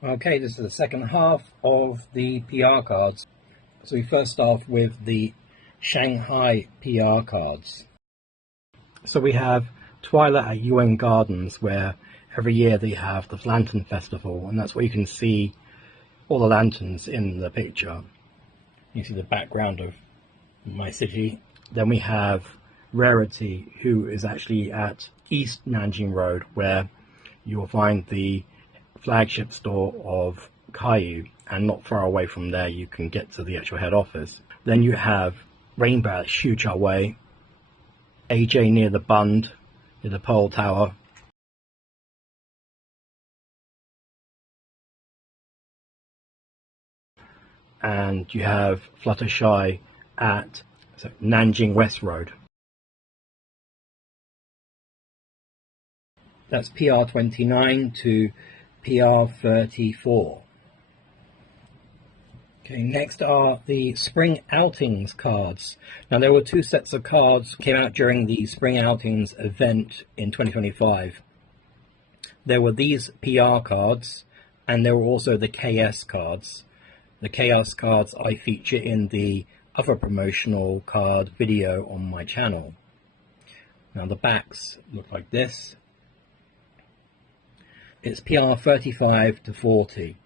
Okay, this is the second half of the PR cards. So we first start with the Shanghai PR cards. So we have Twilight at UN Gardens, where every year they have the Lantern Festival, and that's where you can see all the lanterns in the picture. You see the background of my city. Then we have Rarity, who is actually at East Nanjing Road, where you'll find the flagship store of Kayou, and not far away from there you can get to the actual head office. Then you have Rainbow at Xucha Way, AJ near the Bund, near the Pole Tower, and you have Fluttershy at Nanjing West Road. That's PR 29 to PR 34. Okay, next are the Spring Outings cards. Now there were two sets of cards came out during the Spring Outings event in 2025. There were these PR cards, and there were also the KS cards. The KS cards I feature in the other promotional card video on my channel. Now the backs look like this. It's PR 35 to 40.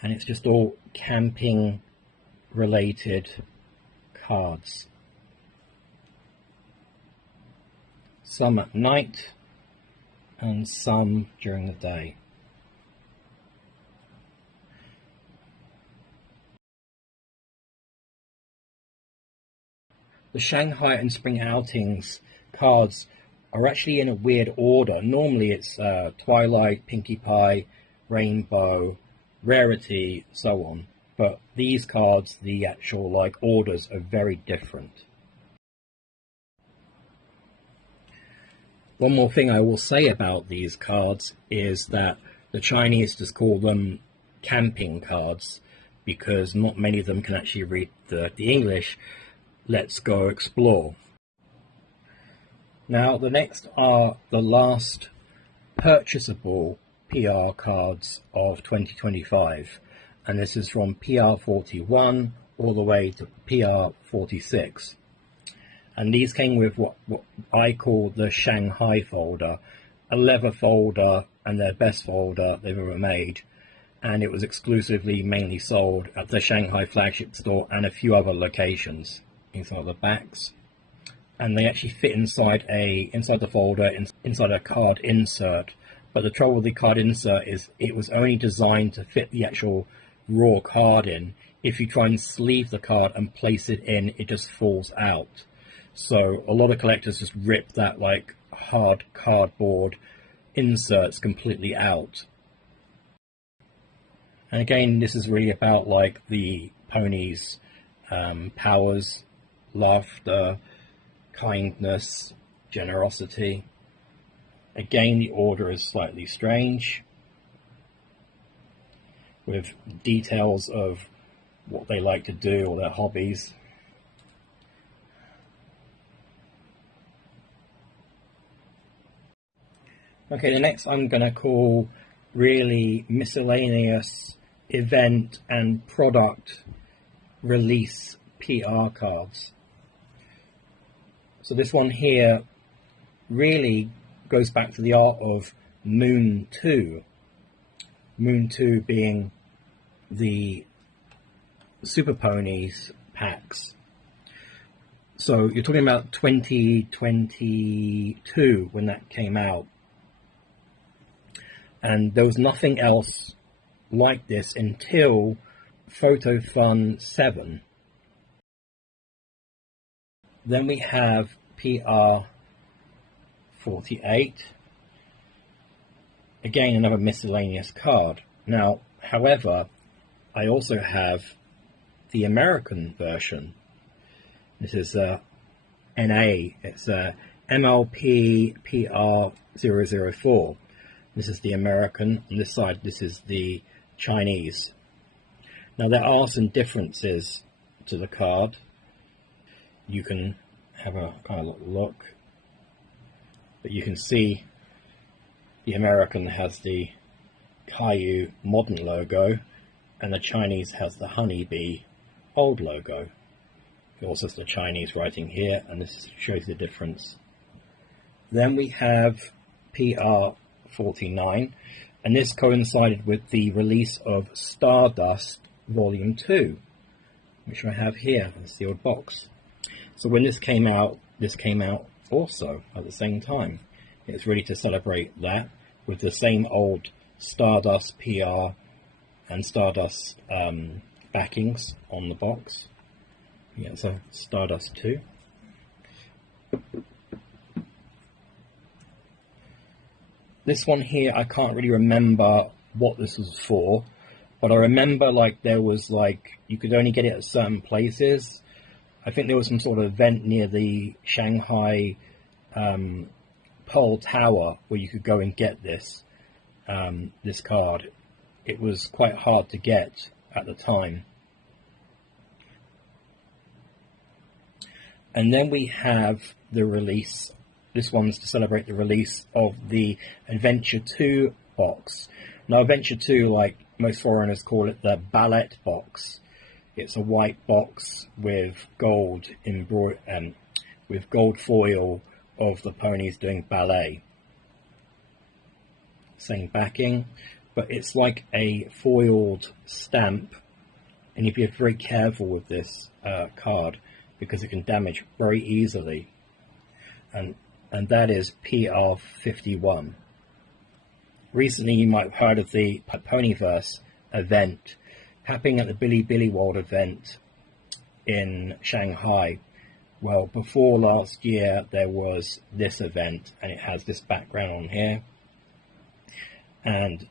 And it's just all camping related cards. Some at night and some during the day. The Shanghai and Spring Outings cards are actually in a weird order. Normally it's Twilight, Pinkie Pie, Rainbow, Rarity, so on. But these cards, the actual orders are very different. One more thing I will say about these cards is that the Chinese just call them camping cards because not many of them can actually read the English. Let's go explore. Now the next are the last purchasable PR cards of 2025, and this is from PR 41 all the way to PR 46. And these came with what I call the Shanghai folder, a leather folder and their best folder they've ever made, and it was exclusively mainly sold at the Shanghai flagship store and a few other locations. These are the backs, and they actually fit inside the folder, inside a card insert. But the trouble with the card insert is it was only designed to fit the actual raw card in. If you try and sleeve the card and place it in, it just falls out. So a lot of collectors just rip that hard cardboard inserts completely out. And again, this is really about the ponies' powers, laughter, kindness, generosity. Again, the order is slightly strange, with details of what they like to do or their hobbies. Okay, the next I'm going to call really miscellaneous event and product release PR cards. So this one here really goes back to the art of HeiManTou. HeiManTou being the Super Ponies packs. So you're talking about 2022 when that came out. And there was nothing else like this until Photo Fun 7. Then we have PR 48. Again, another miscellaneous card. Now, however, I also have the American version. This is NA. It's MLP PR 004. This is the American. On this side, this is the Chinese. Now, there are some differences to the card. You can have a kind of look, but you can see the American has the Kayou modern logo, and the Chinese has the honeybee old logo. It also has the Chinese writing here, and this shows the difference. Then we have PR49, and this coincided with the release of Stardust Volume 2, which I have here in the sealed box. So when this came out also at the same time. It's really to celebrate that, with the same old Stardust PR and Stardust backings on the box. Yeah, so Stardust 2. This one here, I can't really remember what this was for, but I remember like there was like, you could only get it at certain places. I think there was some sort of event near the Shanghai Pearl Tower where you could go and get this this card. It was quite hard to get at the time. And then we have the release. This one's to celebrate the release of the Adventure 2 box. Now, Adventure 2, like most foreigners call it, the ballet box. It's a white box with gold with gold foil of the ponies doing ballet. Same backing, but it's like a foiled stamp, and you have to be very careful with this card because it can damage very easily. And that is PR51. Recently, you might have heard of the Ponyverse event happening at the Billy World event in Shanghai. Well, before last year, there was this event, and it has this background on here. And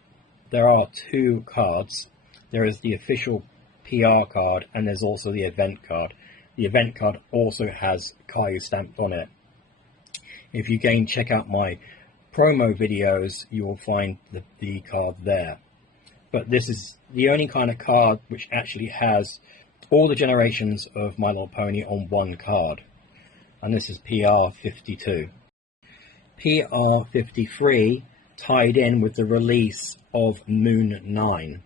there are two cards. There is the official PR card, and there's also the event card. The event card also has Kayou stamped on it. If you again check out my promo videos, you will find the card there. But this is the only kind of card which actually has all the generations of My Little Pony on one card. And this is PR52. PR53 tied in with the release of Moon 9.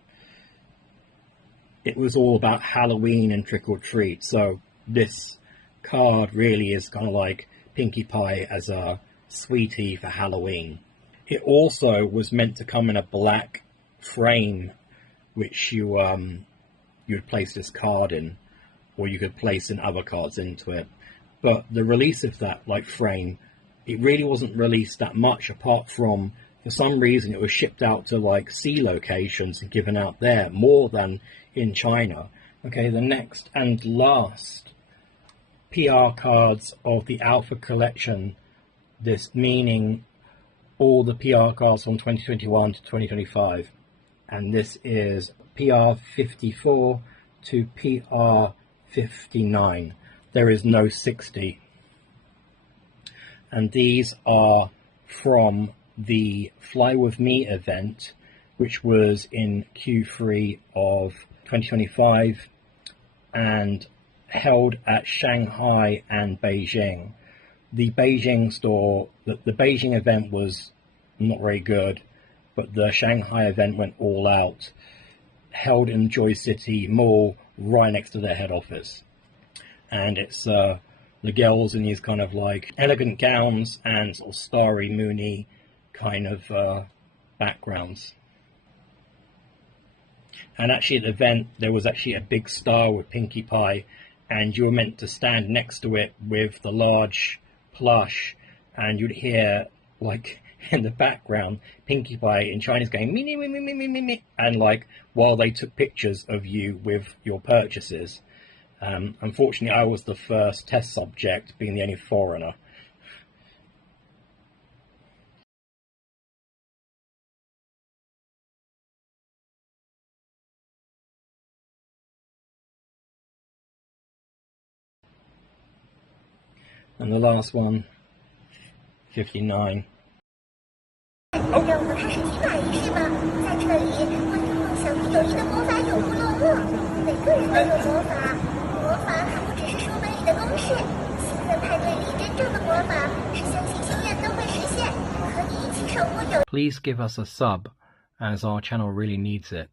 It was all about Halloween and trick or treat, so this card really is kind of like Pinkie Pie as a sweetie for Halloween. It also was meant to come in a black frame, which you would place this card in, or you could place in other cards into it. But the release of that like frame, it really wasn't released that much, apart from for some reason it was shipped out to like sea locations and given out there more than in China. Okay, the next and last PR cards of the Alpha collection, this meaning all the PR cards from 2021 to 2025, and this is PR54 to PR59. There is no 60, and these are from the Fly With Me event, which was in Q3 of 2025 and held at Shanghai and Beijing. The Beijing store, the Beijing event was not very good, but the Shanghai event went all out, held in Joy City Mall right next to their head office. And it's the girls in these kind of like elegant gowns and sort of starry moony kind of backgrounds. And actually at the event there was actually a big star with Pinkie Pie, and you were meant to stand next to it with the large plush, and you'd hear like in the background Pinkie Pie in Chinese going me me me me me me me, and like while they took pictures of you with your purchases. Unfortunately, I was the first test subject, being the only foreigner. And the last one, 59. 让我们开始集马仪式吧。在这里，观众梦想友谊的魔法永不落幕。每个人都有魔法，魔法还不只是书本里的公式。兴奋派对里真正的魔法是相信心愿都会实现，和你一起守护友。 Please give us a sub as our channel really needs it.